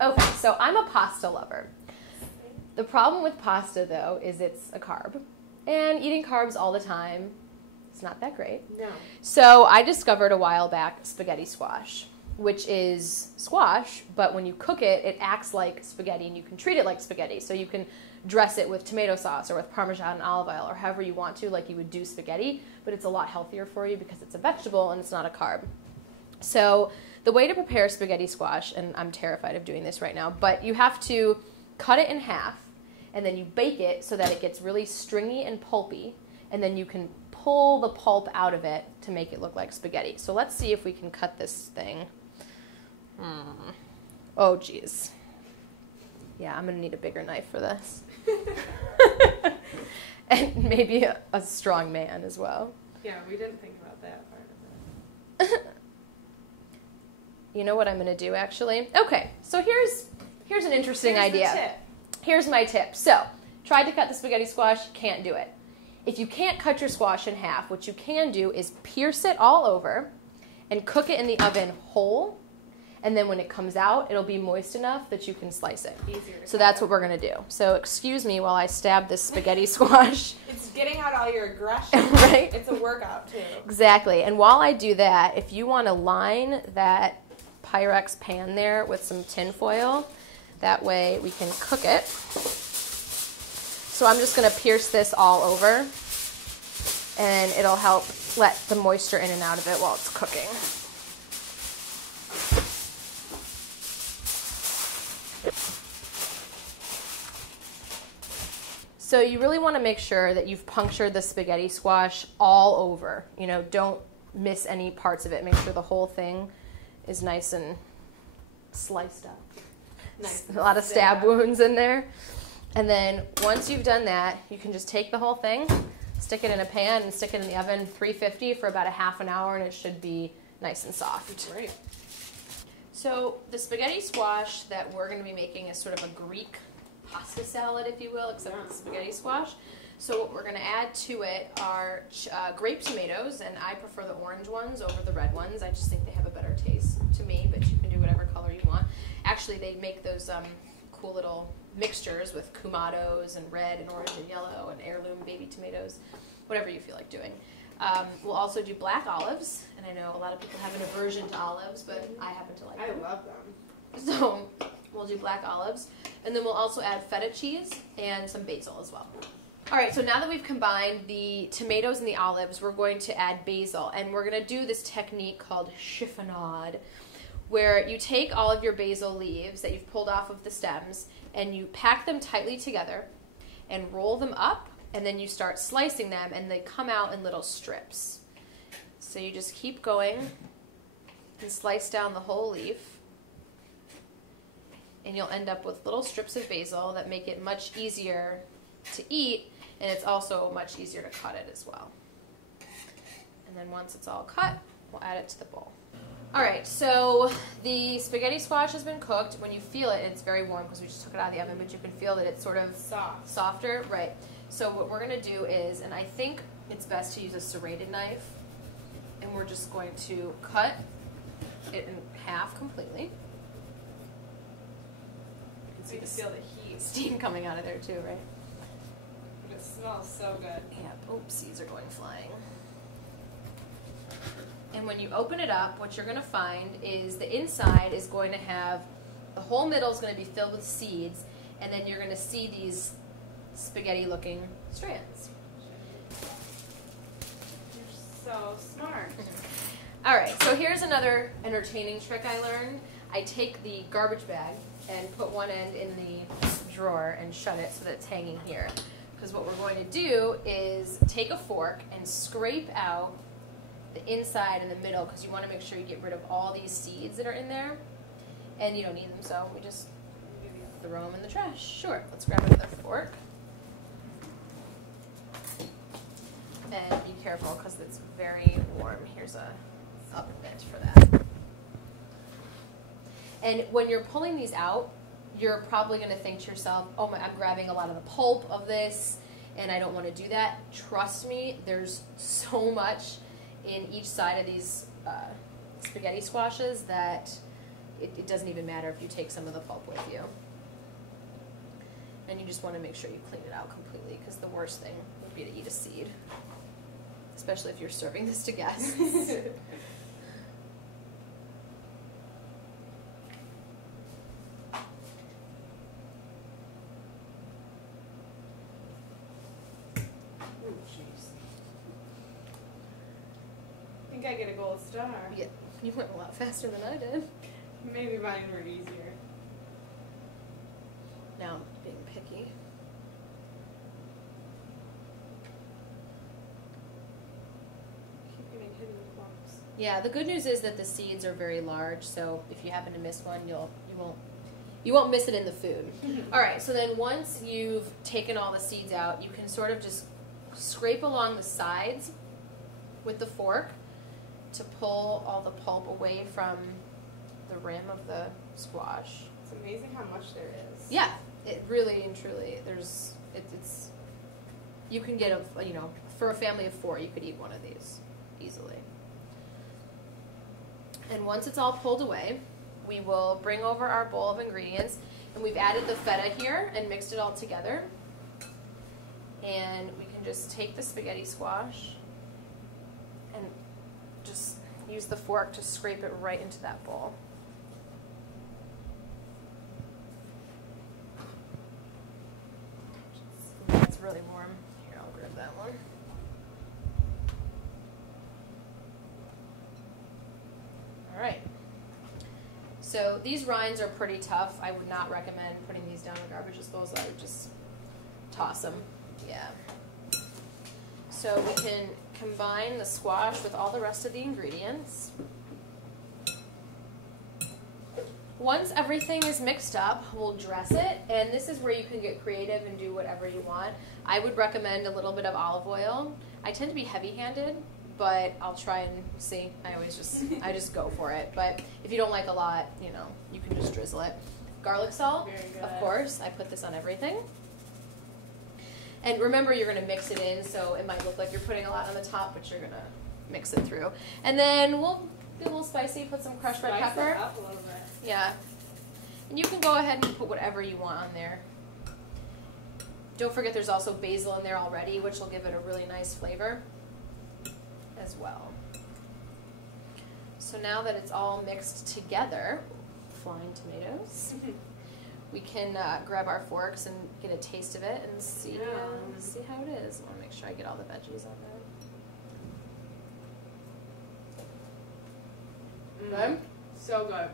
Okay, so I'm a pasta lover. The problem with pasta, though, is it's a carb. And eating carbs all the time, it's not that great. No. So I discovered a while back spaghetti squash, which is squash, but when you cook it, it acts like spaghetti, and you can treat it like spaghetti. So you can dress it with tomato sauce or with Parmesan and olive oil or however you want to, like you would do spaghetti, but it's a lot healthier for you because it's a vegetable and it's not a carb. So the way to prepare spaghetti squash, and I'm terrified of doing this right now, but you have to cut it in half, and then you bake it so that it gets really stringy and pulpy, and then you can pull the pulp out of it to make it look like spaghetti. So let's see if we can cut this thing. Oh, geez. Yeah, I'm going to need a bigger knife for this. And maybe a strong man as well. Yeah, we didn't think about that part of it. You know what I'm going to do, actually? Okay, so here's an interesting idea. The tip. Here's my tip. So, tried to cut the spaghetti squash, can't do it. If you can't cut your squash in half, what you can do is pierce it all over and cook it in the oven whole. And then when it comes out, it'll be moist enough that you can slice it. Easier. So that's what we're going to do. So excuse me while I stab this spaghetti squash. It's getting out all your aggression. Right? It's a workout, too. Exactly. And while I do that, if you want to line that Pyrex pan there with some tin foil, that way we can cook it. So I'm just going to pierce this all over, and it'll help let the moisture in and out of it while it's cooking. So you really want to make sure that you've punctured the spaghetti squash all over. You know, don't miss any parts of it. Make sure the whole thing is nice and sliced up. Nice. A lot of stab wounds in there. And then once you've done that, you can just take the whole thing, stick it in a pan, and stick it in the oven 350 for about a half an hour, and it should be nice and soft. Great. So the spaghetti squash that we're going to be making is sort of a Greek pasta salad, if you will, except it's spaghetti squash. So what we're going to add to it are grape tomatoes, and I prefer the orange ones over the red ones. I just think they have a better taste to me, but you can do whatever color you want. Actually, they make those cool little mixtures with kumatos and red and orange and yellow and heirloom baby tomatoes, whatever you feel like doing. We'll also do black olives, and I know a lot of people have an aversion to olives, but I happen to like them. I love them. So we'll do black olives, and then we'll also add feta cheese and some basil as well. All right, so now that we've combined the tomatoes and the olives, we're going to add basil, and we're going to do this technique called chiffonade, where you take all of your basil leaves that you've pulled off of the stems, and you pack them tightly together and roll them up, and then you start slicing them, and they come out in little strips. So you just keep going and slice down the whole leaf, and you'll end up with little strips of basil that make it much easier to eat, and it's also much easier to cut it as well. And then once it's all cut, we'll add it to the bowl. All right, so the spaghetti squash has been cooked. When you feel it, it's very warm because we just took it out of the oven, but you can feel that it's sort of softer. Right. So what we're going to do is, and I think it's best to use a serrated knife, and we're just going to cut it in half completely. You can feel the heat. Steam coming out of there too, right? It smells so good. Yeah, oopsies are going flying. And when you open it up, what you're going to find is the inside is going to have, the whole middle is going to be filled with seeds, and then you're going to see these spaghetti-looking strands. You're so smart. All right, so here's another entertaining trick I learned. I take the garbage bag and put one end in the drawer and shut it so that it's hanging here. Because what we're going to do is take a fork and scrape out the inside and the middle, because you want to make sure you get rid of all these seeds that are in there, and you don't need them, so we just throw them in the trash. Sure, let's grab another fork. And be careful because it's very warm. Here's a bit for that. And when you're pulling these out, you're probably going to think to yourself, oh my, I'm grabbing a lot of the pulp of this, and I don't want to do that. Trust me, there's so much in each side of these spaghetti squashes that it doesn't even matter if you take some of the pulp with you. And you just want to make sure you clean it out completely, because the worst thing would be to eat a seed, especially if you're serving this to guests. I think I get a gold star. Yeah, you went a lot faster than I did. Maybe mine were easier. Now I'm being picky. Keep getting hidden clumps. Yeah, the good news is that the seeds are very large, so if you happen to miss one, you won't miss it in the food. All right, so then once you've taken all the seeds out, you can sort of just scrape along the sides with the fork to pull all the pulp away from the rim of the squash. It's amazing how much there is. Yeah, it really and truly, it's you can get for a family of 4, you could eat one of these easily. And once it's all pulled away, we will bring over our bowl of ingredients, and we've added the feta here and mixed it all together. And we can just take the spaghetti squash and just use the fork to scrape it right into that bowl. It's really warm. Here, I'll grab that one. All right. So these rinds are pretty tough. I would not recommend putting these down in a garbage disposal. I would just toss them. Yeah. So we can combine the squash with all the rest of the ingredients. Once everything is mixed up, we'll dress it, and this is where you can get creative and do whatever you want. I would recommend a little bit of olive oil. I tend to be heavy-handed, but I'll try and see. I just go for it. But if you don't like a lot, you can just drizzle it. Garlic salt, of course. I put this on everything. And remember, you're going to mix it in, so it might look like you're putting a lot on the top, but you're going to mix it through. And then we'll be a little spicy, put some crushed red pepper. It up a little bit. Yeah. And you can go ahead and put whatever you want on there. Don't forget there's also basil in there already, which will give it a really nice flavor as well. So now that it's all mixed together, flying tomatoes, we can grab our forks and get a taste of it and see how it is. I want to make sure I get all the veggies on there. Good? So good.